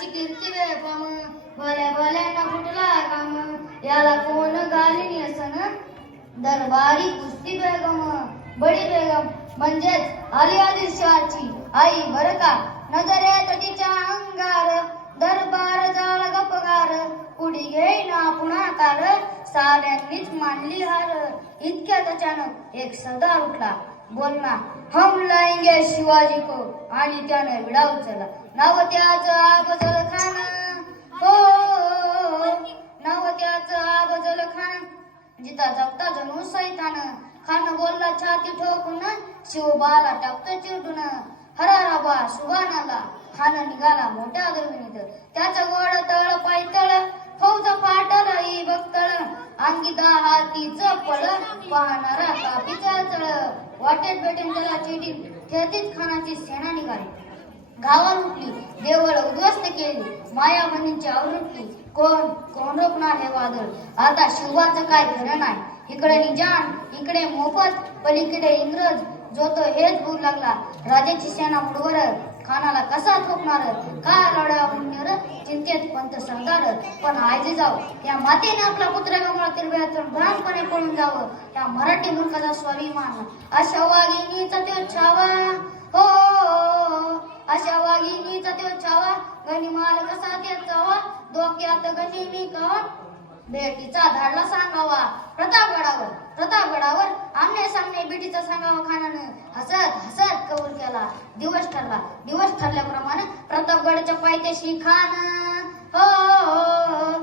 माझी कीर्ती वे बेगम भले भले ना फुटला काम याला कोण घालीन असन दरबारी कुस्ती बेगम बडी बेगम. म्हणजेच आली आली शिवाची. आई बर का? नजर येत तिच्या अंगार दरबार झाला गपगार. पुढी घेईना पुणाकार साऱ्यांनीच मानली हार. इतक्यात अचानक एक सरदार उठला. बोलना हम लाएंगे शिवाजी को. आणि त्यानं विडा उचलला. नाव त्याचं आबजल खान. हो नाव त्याचं आबजल खान. जिता जगता जणू सैतान. खान बोलला छाती ठोकून शिवबाला टाकत चिरडून. हराराबा सुभानाला खान निघाला मोठ्या गर्विनीत त्याचं गोड तळ पायतळ फौज पाटल ही बघतळ अंगी हातीच पळ पाहणारा कापीचा चळ वाटेत भेटेन त्याला चिठी तेथीच खानाची सेना निघाली. गावा लुटली देवळ उद्ध्वस्त केली मायामणींची आवृत्ती कोण कोण रोखणार हे वादळ? आता शिवाचं काय खरं नाही इकडे निजान इकडे मोफत पलीकडे इंग्रज जो तो हेच बोलू लागला राजाची सेना उडवर खानाला कसा थोपणार? का लढा चिंतेत पंत सरदार पण आयजे जाव या मातेने आपला पुत्र गमाळ तिरव्यातून भ्रामपणे पळून जावं या मराठी मूर्खाचा स्वाभिमान. अशा वाघिणीचा तो छावा हो अशा वाघिणीचा तो छावा माल कसा त्याचावा डोक्यात गणी मी का बेटीचा धाडला सांगावा प्रतापगडावर प्रतापगडावर आमने सामने बेटीचा सांगावा खानानं. हसत हसत कबूल केला. दिवस ठरला. दिवस ठरल्याप्रमाणे प्रतापगडच्या पायथ्याशी खान. हो हो, हो, हो.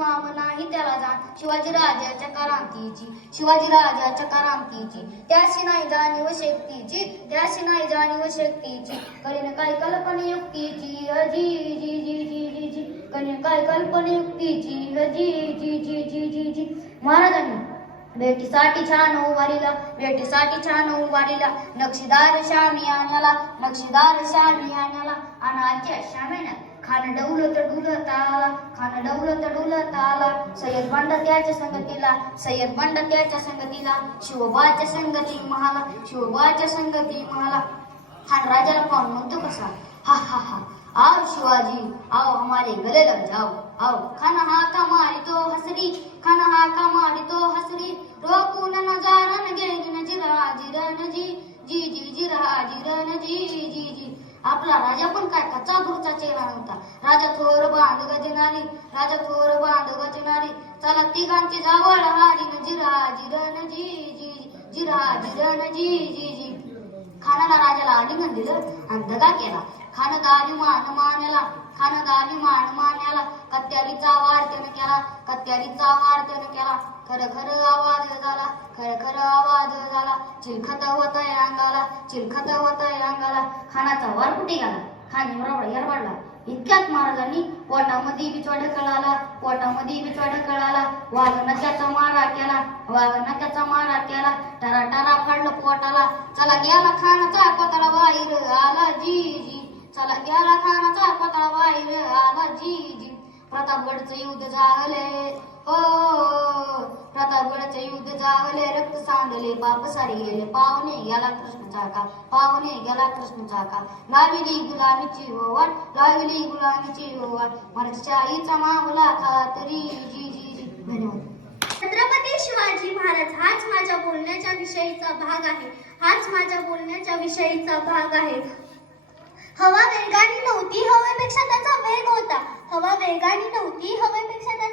खान नाही त्याला जाण. शिवाजी राजाच्या करांतीची शिवाजी राजाच्या करांतीची. त्याशी नाही जाणीव शक्तीची त्याशी नाही जाणीव शक्तीची. कळीन काय कल्पनायुक्तीची अजी जी जी जी जी जी. कळीन काय कल्पनायुक्तीची अजी जी जी जी जी जी. महाराजांनी भेटीसाठी छान उभारीला भेटीसाठी छान उभारीला. नक्षीदार शामी आण्याला नक्षीदार शामी आण्याला आणि आजच्या शामेनं खान डवलं तर डुलत आला खान डवलं तर डुलत आला सय्यद बंड त्याच्या संगतीला सय्यद बंड त्याच्या संगतीला शिवबाच्या संगती महाला शिवबाच्या संगती महाला खान राजाला पाहून म्हणतो कसा हा हा हा आओ शिवाजी आओ हमारे गले लग जाओ आओ खाना हा का मारी तो हसरी खाना हा का मारी तो हसरी रोकून नजारन न जिरा जिरन जी जी जी जिरा जिरन जी जी जी. आपला राजा पण काय कच्चा बुरचा चेहरा नव्हता. राजा थोर बांध गजनारी राजा थोर बांध गजनारी चला तिघांची जावळ हारी जिरा जिरण जी जी जिरा जिरण जी जी जी. खानाला राजाला आलिंगन दिलं आणि दगा केला. खानदारी मान मान्याला खानदारी मान मान्याला कत्यारीचा वार त्यानं केला. कत्यारीचा वार त्यानं केला. खर खर आवाज झाला. खर खर आवाज झाला. चिलखत होतय अंगाला. चिलखत होतय अंगाला. खानाचा वार कुठे गेला? खान एवढा यरवाडला इतक्यात महाराजांनी पोटामध्ये बिचवाडा कळाला पोटामध्ये बिचवाडा कळाला. वाघनं त्याचा मारा केला वाघनं त्याचा मारा केला. टरा टरा फाडलं पोटाला. चला गेला खानाचा कोतळा बाहेर आला जी जी चला गेला खानाचा कोतळा बाहेर आला जी जी प्रतापगडचं युद्ध झाले हो, हो, हो, हो प्रतापगडचं युद्ध झाले र. सांडले पाप सारे गेले पाहुणे गेला कृष्ण चाका पाहुणे गेला कृष्ण चाका लाविली गुलामीची ओवाट लाविली गुलामीची ओवाट. मराठीच्या आईचा मामला खातरी जी जी जी. धन्यवाद. छत्रपती शिवाजी महाराज हाच माझ्या बोलण्याच्या विषयीचा भाग आहे. हाच माझ्या बोलण्याच्या विषयीचा भाग आहे. हवा वेगाने नव्हती हवेपेक्षा त्याचा वेग होता. हवा वेगाने नव्हती हवेपेक्षा त्याचा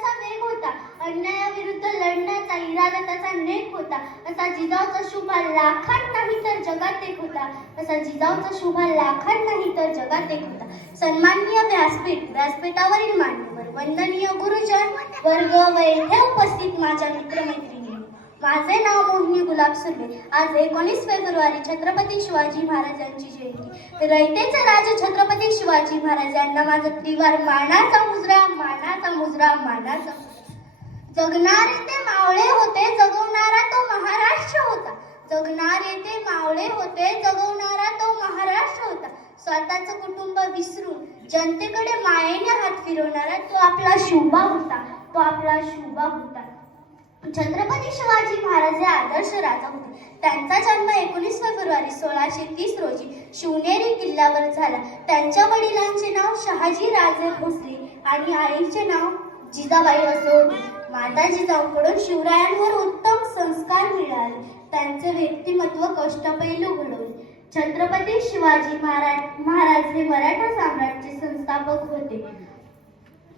होता. अन्यायाविरुद्ध लढण्याचा इरादा त्याचा नेक होता. असा जिजाऊचा शुभा लाखात नाही तर जगात एक होता. असा जिजाऊचा शुभा लाखात नाही तर जगात एक होता. सन्माननीय व्यासपीठ व्यासपीठावरील मान्यवर वंदनीय गुरुजन वर्ग व येथे उपस्थित माझ्या मित्रमैत्रिणी. माझे नाव मोहिनी गुलाब सुर्वे. आज एकोणीस फेब्रुवारी छत्रपती शिवाजी महाराजांची जयंती. रयतेचे राजे छत्रपती शिवाजी महाराज यांना माझा त्रिवार मानाचा मुजरा मानाचा मुजरा मानाचा जगणारे ते मावळे होते जगवणारा तो महाराष्ट्र होता. जगणारे ते मावळे होते जगवणारा तो महाराष्ट्र होता. स्वतःचं कुटुंब विसरून जनतेकडे मायेने हात फिरवणारा तो आपला शुभा होता. तो आपला शुभा होता. छत्रपती शिवाजी महाराज हे आदर्श राजा होते. त्यांचा जन्म एकोणीस फेब्रुवारी सोळाशे तीस रोजी शिवनेरी किल्ल्यावर झाला. त्यांच्या वडिलांचे नाव शहाजी राजे भोसले आणि आईचे नाव जिजाबाई असं होते. माताजी जाऊकडून शिवरायांवर उत्तम संस्कार मिळाले. त्यांचे व्यक्तिमत्व कष्टपैलू घडवले छत्रपती शिवाजी महाराज महाराज हे मराठा साम्राज्याचे संस्थापक होते.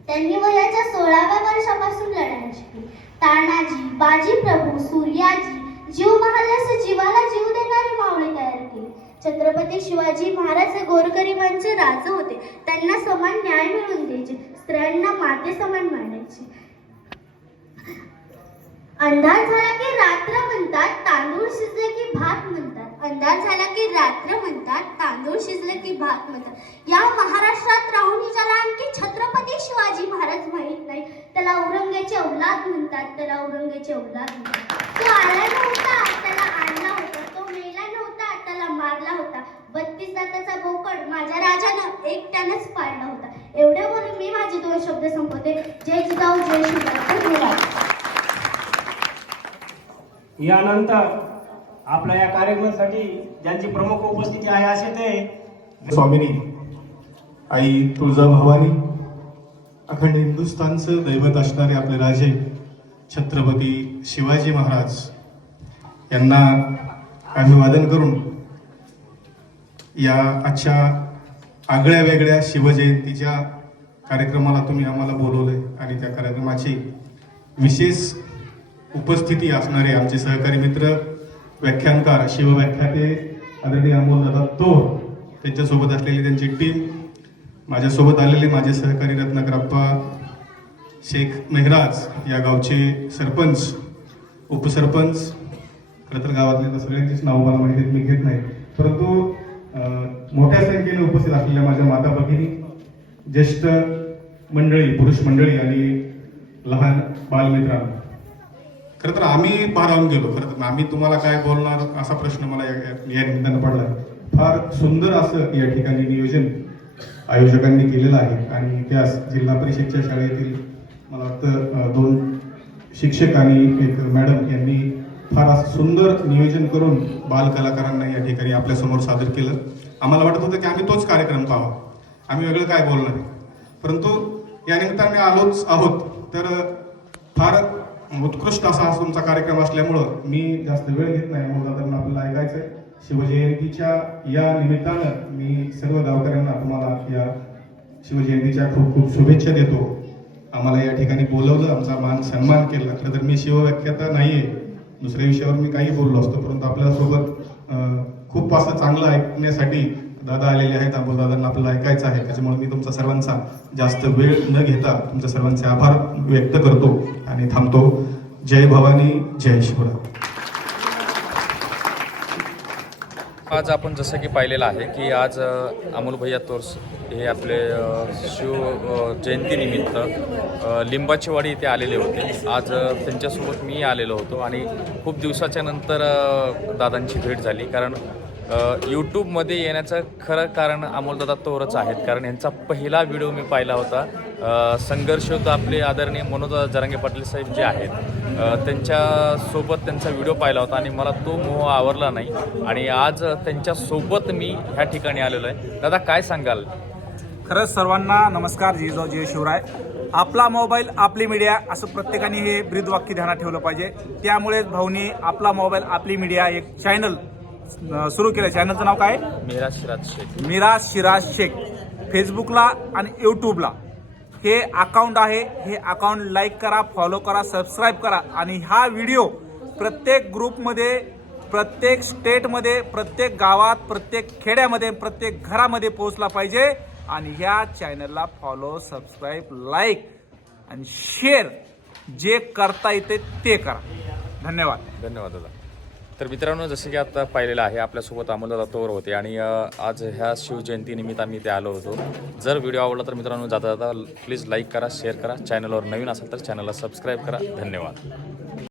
त्यांनी वयाच्या सोळाव्या वर्षापासून लढाई शिकली तानाजी बाजी प्रभू सूर्याजी जीव महाराज जीवाला जीव देणारी मावळे तयार केली. छत्रपती शिवाजी महाराज हे गोरगरिबांचे राजे होते. त्यांना समान न्याय मिळवून द्यायचे. स्त्रियांना माते समान मानायचे. अंधार झाला की रात्र म्हणतात तांदूळ शिजले की भात म्हणतात. अंधार झाला की रात्र म्हणतात तांदूळ शिजले की भात म्हणतात. या महाराष्ट्रात राहून ज्याला आणखी छत्रपती शिवाजी महाराज माहीत नाही त्याला औरंगेचे औलाद म्हणतात त्याला औरंगेचे औलाद म्हणतात. तो आला नव्हता त्याला आणला होता तो मेला नव्हता त्याला मारला होता. बत्तीस दाताचा बोकड माझ्या राजानं एकट्यानंच पाडला होता. एवढे बोलून मी माझे दोन शब्द संपवते. जय जिजाऊ जय शिवराय धन्यवाद यानंतर आपल्या या कार्यक्रमासाठी ज्यांची प्रमुख उपस्थिती आहे असे ते स्वामिनी आई तुळजा भवानी अखंड हिंदुस्थानचं दैवत असणारे आपले राजे छत्रपती शिवाजी महाराज यांना अभिवादन करून या आजच्या आगळ्या वेगळ्या शिवजयंतीच्या कार्यक्रमाला तुम्ही आम्हाला बोलवलंय आणि त्या कार्यक्रमाची विशेष उपस्थिती असणारे आमचे सहकारी मित्र व्याख्यानकार शिवव्याख्याते आदरणीय अमोल दादा तोर त्यांच्यासोबत असलेली त्यांची टीम माझ्यासोबत आलेले माझे सहकारी रत्नाकरप्पा शेख मेहराज या गावचे सरपंच उपसरपंच खरं तर गावातले तर सगळ्यांचीच नावं मला माहिती मी घेत नाही. परंतु मोठ्या संख्येने उपस्थित असलेल्या माझ्या माता भगिनी ज्येष्ठ मंडळी पुरुष मंडळी आणि लहान बालमित्रांनो खरं तर आम्ही पारावून गेलो. खरं तर आम्ही तुम्हाला काय बोलणार असा प्रश्न मला या या निमित्तानं पडला. फार सुंदर असं या ठिकाणी नियोजन आयोजकांनी केलेलं आहे. आणि त्यास जिल्हा परिषदच्या शाळेतील मला वाटतं दोन शिक्षक आणि एक मॅडम यांनी फार असं सुंदर नियोजन करून बाल कलाकारांना या ठिकाणी आपल्यासमोर सादर केलं. आम्हाला वाटत होतं की आम्ही तोच कार्यक्रम पाहावा. आम्ही वेगळं काय बोलणार? परंतु या निमित्ताने आलोच आहोत. तर फार उत्कृष्ट असा तुमचा कार्यक्रम असल्यामुळं मी जास्त वेळ घेत नाही. मग आपल्याला आपल्याला ऐकायचंय. शिवजयंतीच्या या निमित्तानं मी सर्व गावकऱ्यांना तुम्हाला या शिवजयंतीच्या खूप खूप शुभेच्छा देतो. आम्हाला या ठिकाणी बोलवलं आमचा मान सन्मान केला. खरं तर मी शिवव्याख्याता आहे दुसऱ्या विषयावर मी काही बोललो असतो परंतु आपल्यासोबत खूप असं चांगलं ऐकण्यासाठी दादा आलेले आहेत अमोल दादांना आपल्याला ऐकायचं आहे. त्याच्यामुळे मी तुमचा सर्वांचा जास्त वेळ न घेता तुमच्या सर्वांचे आभार व्यक्त करतो आणि थांबतो. जय भवानी जय शिवराय. आज आपण जसं की पाहिलेलं आहे की आज अमोल भैया तोर्स हे आपले शिव जयंतीनिमित्त लिंबाचीवाडी इथे आलेले होते. आज त्यांच्यासोबत मी आलेलो होतो आणि खूप दिवसाच्या नंतर दादांची भेट झाली. कारण यूट्यूबमध्ये येण्याचं खरं कारण अमोलदादा तोरच आहेत. कारण यांचा पहिला व्हिडिओ मी पाहिला होता. संघर्ष होता आपले आदरणीय मनोज जरांगे पाटील साहेब जे आहेत त्यांच्यासोबत त्यांचा व्हिडिओ पाहिला होता आणि मला तो मोह आवरला नाही. आणि आज त्यांच्यासोबत मी ह्या ठिकाणी आलेलो आहे. दादा काय सांगाल? खरंच सर्वांना नमस्कार जिजाऊ जय शिवराय. आपला मोबाईल आपली मीडिया असं प्रत्येकाने हे ब्रीदवाक्य ध्यानात ठेवलं पाहिजे. त्यामुळे भाऊनी आपला मोबाईल आपली मीडिया एक चॅनल सुरू केलं चॅनलचं नाव काय? मिराज शिराज शेख. मिराज शिराज शेख. फेसबुकला आणि यूट्यूबला हे अकाउंट आहे. हे अकाउंट लाईक करा फॉलो करा सबस्क्राईब करा. आणि हा व्हिडिओ प्रत्येक ग्रुपमध्ये प्रत्येक स्टेटमध्ये प्रत्येक गावात प्रत्येक खेड्यामध्ये प्रत्येक घरामध्ये पोहोचला पाहिजे. आणि ह्या चॅनलला फॉलो सबस्क्राईब लाईक आणि शेअर जे करता येते ते करा. धन्यवाद. धन्यवाद दादा. तर मित्रांनो जसे की आता पाहिलेलं आहे आपल्यासोबत अमोलदादा तोर होते आणि आज ह्या शिवजयंतीनिमित्त आम्ही ते आलो होतो. जर व्हिडिओ आवडला तर मित्रांनो जाता जाता प्लीज लाईक करा शेअर करा. चॅनलवर नवीन असाल तर चॅनलला सबस्क्राईब करा. धन्यवाद.